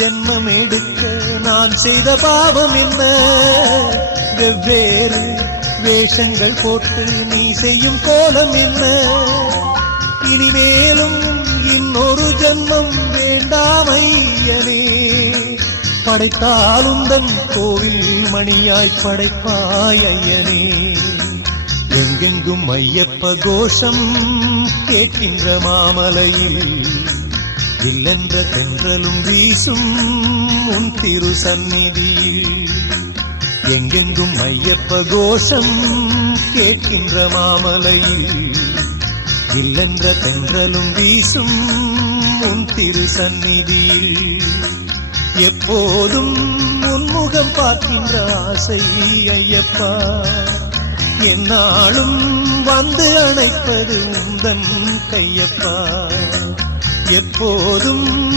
ஜென்மம் எடுக்க நான் செய்த பாவம் என்ன? வெவ்வேறு வேஷங்கள் போட்டு நீ செய்யும் கோலம் என்ன? இனிமேலும் இன்னொரு ஜென்மம் வேண்டாமையனே. படைத்தாலுந்தன் கோவில் மணியாய் படைப்பாய் ஐயனே எங்கெங்கும் ஐயப்ப கோஷம் கேட்கின்ற மாமலையில் இல்லென்ற தென்றலும் வீசும் உன் திரு சந்நிதியில் எங்கெங்கும் ஐயப்ப கோஷம் கேட்கின்ற மாமலையில். இல்லென்ற தென்றலும் வீசும் உன் திரு சந்நிதியில் எப்போதும் உன்முகம் பார்க்கின்ற ஆசை ஐயப்பா என்னாலும் வந்து அணைப்பது உந்தன் கையப்பா. எப்போதும்